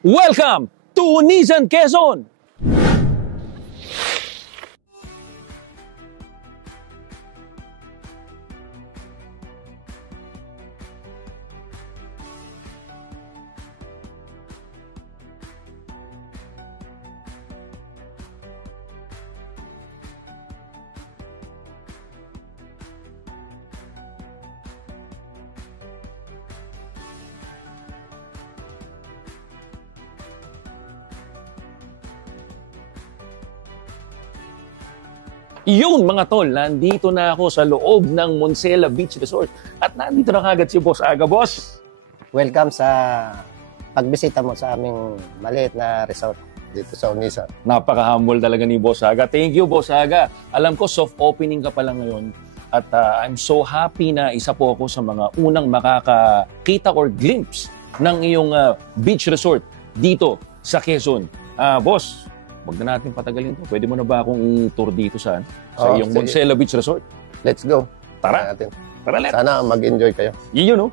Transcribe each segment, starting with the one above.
Welcome to Nissan Quezon! Yun mga tol, nandito na ako sa loob ng Monsela Beach Resort at nandito na kagad si Boss Aga. Boss! Welcome sa pagbisita mo sa aming maliit na resort dito sa Unisa. Napaka-humble talaga ni Boss Aga. Thank you, Boss Aga. Alam ko, soft opening ka pa lang ngayon at I'm so happy na isa po ako sa mga unang makakakita or glimpse ng iyong beach resort dito sa Quezon. Boss, wag na natin patagalin to. Pwede mo na ba akong i-tour dito sa iyong Monsela Beach Resort? Let's go. Tara. Tara, let's. Sana mag-enjoy kayo. Yun, no?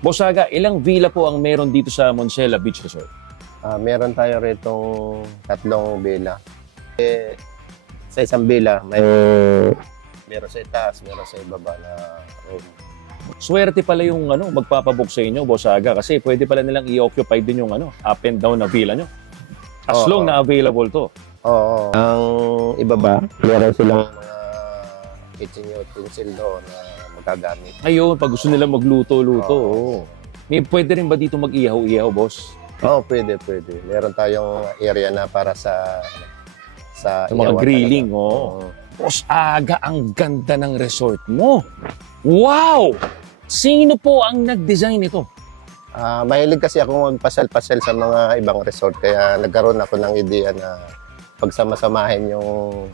Boss Aga, ilang villa po ang meron dito sa Monsela Beach Resort? Meron tayo rito 3 villa. Sa isang villa, meron sa itaas, meron sa ibaba na room. Swerte pala yung magpapabook sa inyo, Boss Aga, kasi pwede pala nilang i-occupy din yung up and down na villa nyo. As long na available to. Oo. Ang ibaba, meron silang mga kitchen utensil doon na magagamit. Ayun, pag gusto nila magluto-luto. May pwede rin ba dito mag-ihaw-ihaw, boss? Oo, pwede. Meron tayong area na para sa mga grilling, Boss Aga, ang ganda ng resort mo. Wow! Sino po ang nag-design nito? Mahilig kasi ako magpasal-pasal sa mga ibang resort, kaya nagkaroon ako ng ideya na pagsama-samahin yung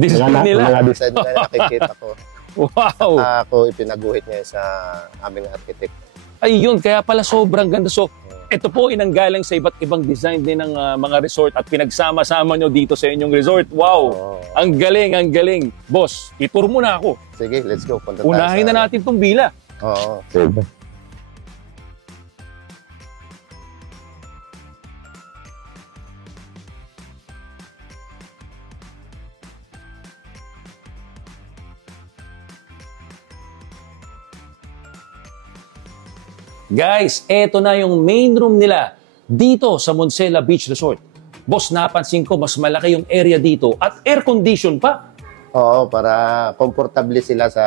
design nila. Mga design na nakikita ko. Wow! At ako ipinaguhit niya sa aming architect. Ayun, kaya pala sobrang ganda. So, ito po inanggaling sa iba't ibang design din ng mga resort at pinagsama-sama nyo dito sa inyong resort. Wow! Ang galing, ang galing. Boss, itour mo na ako. Sige, let's go. Punta unahin na natin itong villa. Oo. Sige. Guys, eto na yung main room nila dito sa Monsela Beach Resort. Boss, napansin ko mas malaki yung area dito at air condition pa. Oo, para komportable sila sa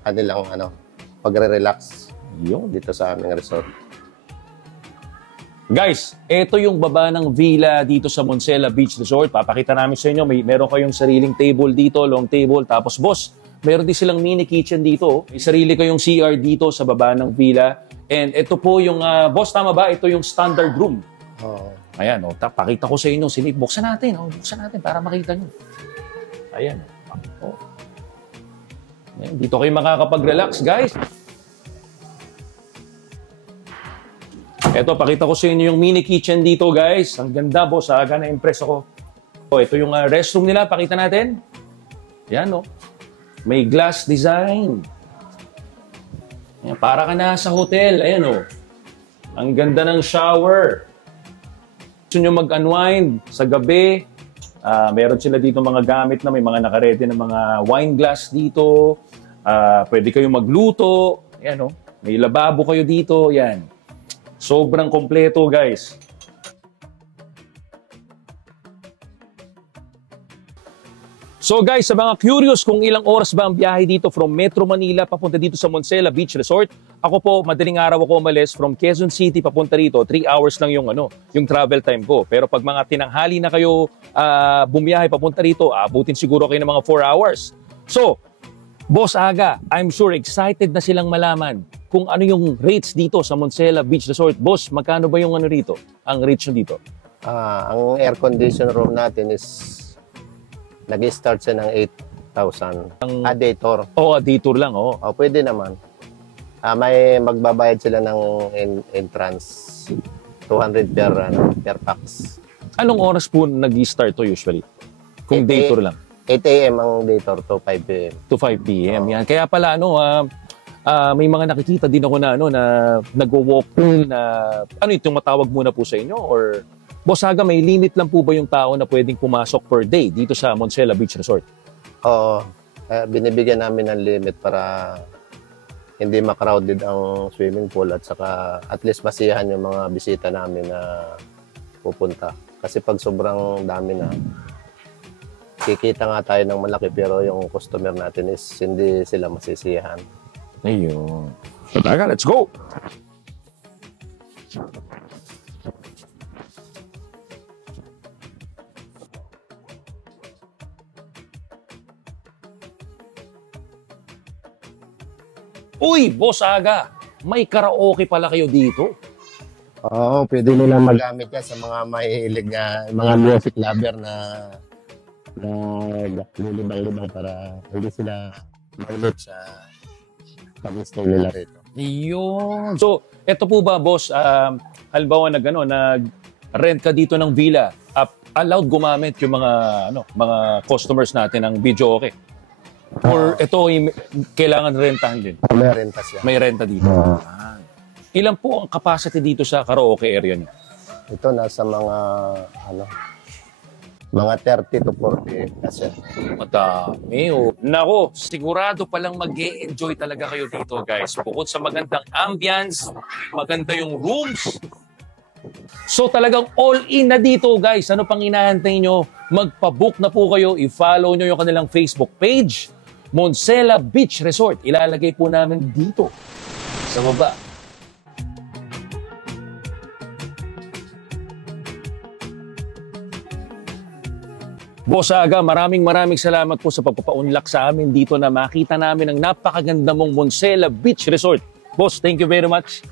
kanilang pagre-relax dito sa aming resort. Guys, eto yung baba ng villa dito sa Monsela Beach Resort. Papakita namin sa inyo, meron kayong sariling table dito, long table. Tapos boss, meron din silang mini kitchen dito. May sarili kayong CR dito sa baba ng villa. And ito po yung, boss, tama ba? Ito yung standard room. Oo. Ayan, pakita ko sa inyo. Buksan natin, buksan natin para makita nyo. Ayan. Ayan, dito kayo makakapag-relax, guys. Ito, pakita ko sa inyo yung mini kitchen dito, guys. Ang ganda, boss. Aga na-impress ako. Ito yung restroom nila. Pakita natin. Ayan, may glass design. Ayan, para ka na sa hotel. Ayan, ang ganda ng shower. Gusto nyo mag-unwind sa gabi. Meron sila dito mga gamit na may mga nakaredy na mga wine glass dito. Pwede kayong magluto. Ayan, may lababo kayo dito. Ayan. Sobrang kompleto, guys. So guys, sa mga curious kung ilang oras ba ang biyahe dito from Metro Manila papunta dito sa Monsela Beach Resort, ako po, madaling araw ako umalis from Quezon City papunta rito, 3 hours lang yung travel time ko. Pero pag mga tinanghali na kayo bumiyahe papunta rito, abutin siguro kayo ng mga 4 hours. So, Boss Aga, I'm sure excited na silang malaman kung ano yung rates dito sa Monsela Beach Resort. Boss, magkano ba yung rito? Ang rates nyo dito? Ang air condition room natin is nag-start siya ng Dator. Detour lang, Pwede naman. May magbabayad sila ng entrance 200 per pax. Anong oras po nag-start to usually? Kung 8 detour lang. 8 a.m. ang dator to 5 p.m. To 5 p.m. Yan. Kaya pala, may mga nakikita din ako na, na nag-walk-in na, itong matawag muna po sa inyo? Or, Boss Aga, may limit lang po ba yung tao na pwedeng pumasok per day dito sa Monsela Beach Resort? Oo. Binibigyan namin ng limit para hindi ma-crowded ang swimming pool at saka at least masiyahan yung mga bisita namin na pupunta. Kasi pag sobrang dami na, kikita nga tayo ng malaki pero yung customer natin is hindi sila masisiyahan. Ayun. Taga, let's go! Uy, Boss Aga, may karaoke pala kayo dito. Oo, pwede nilang magamit yan sa mga mahihilig na mga music lover na lilibang-libang para hindi sila maulot sa pag-stay nila rito. Ayun. So, eto po ba, Boss, halimbawa nag-rent ka dito ng villa, allowed gumamit yung mga customers natin ng video okay? Or ito kailangan rentahan din? May renta siya. May renta dito. Ilan po ang capacity dito sa karaoke area niyo? Ito nasa mga 30 to 40 kasi. Madami. Nako, sigurado palang mag-e-enjoy talaga kayo dito, guys. Bukod sa magandang ambience, maganda yung rooms. So talagang all-in na dito, guys. Ano pang inaantay nyo? Magpa-book na po kayo. I-follow nyo yung kanilang Facebook page, Monsela Beach Resort. Ilalagay po namin dito sa baba. Boss Aga, maraming salamat po sa pagpapaunlak sa amin dito na makita namin ang napakaganda mong Monsela Beach Resort. Boss, thank you very much.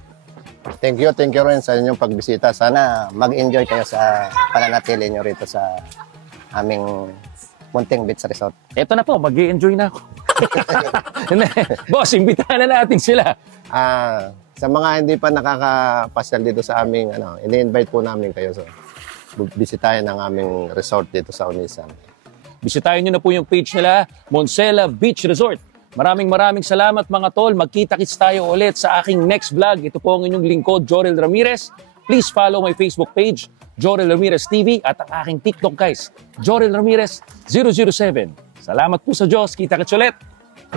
Thank you rin sa inyong pagbisita. Sana mag-enjoy kayo sa pananatili nyo rito sa aming Munting Beach Resort. Eto na po, mag-enjoy na ako. Boss, imbitahan na natin sila. Sa mga hindi pa nakakapasyal dito sa aming, ini-invite po namin kayo. So, bisitahin ang aming resort dito sa Onisan. Bisitahin nyo na po yung page nila, Monsela Beach Resort. Maraming salamat mga tol. Magkita-kits tayo ulit sa aking next vlog. Ito po ang inyong lingkod, Jorel Ramirez. Please follow my Facebook page, Jorel Ramirez TV, at ang aking TikTok, guys, Jorel Ramirez 007. Salamat po sa Diyos. Kita-kits ulit.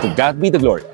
To God be the glory.